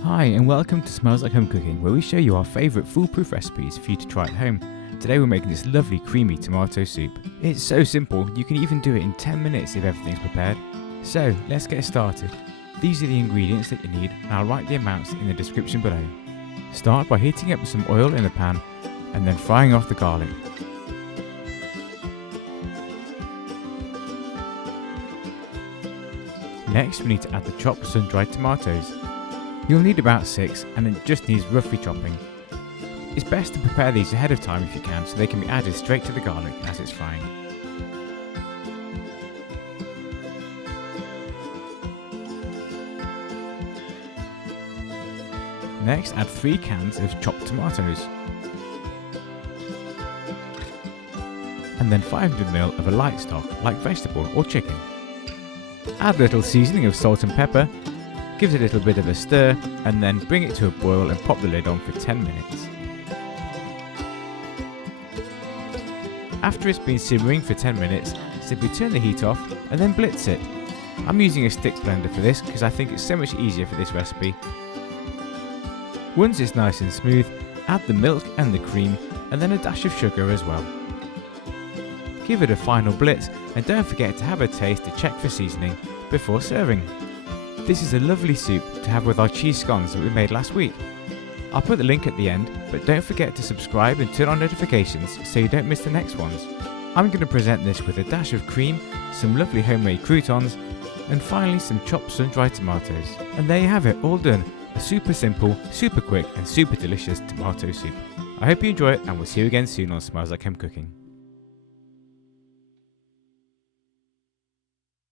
Hi and welcome to Smells Like Home Cooking, where we show you our favourite foolproof recipes for you to try at home. Today we're making this lovely creamy tomato soup. It's so simple, you can even do it in 10 minutes if everything's prepared. So let's get started. These are the ingredients that you need and I'll write the amounts in the description below. Start by heating up some oil in the pan and then frying off the garlic. Next we need to add the chopped sun-dried tomatoes. You'll need about 6 and it just needs roughly chopping. It's best to prepare these ahead of time if you can, so they can be added straight to the garlic as it's frying. Next add 3 cans of chopped tomatoes. And then 500ml of a light stock like vegetable or chicken. Add a little seasoning of salt and pepper. Give it a little bit of a stir and then bring it to a boil and pop the lid on for 10 minutes. After it's been simmering for 10 minutes, simply turn the heat off and then blitz it. I'm using a stick blender for this because I think it's so much easier for this recipe. Once it's nice and smooth, add the milk and the cream and then a dash of sugar as well. Give it a final blitz and don't forget to have a taste to check for seasoning before serving. This is a lovely soup to have with our cheese scones that we made last week. I'll put the link at the end, but don't forget to subscribe and turn on notifications so you don't miss the next ones. I'm going to present this with a dash of cream, some lovely homemade croutons, and finally some chopped sun-dried tomatoes. And there you have it, all done. A super simple, super quick and super delicious tomato soup. I hope you enjoy it and we'll see you again soon on Smells Like Home Cooking.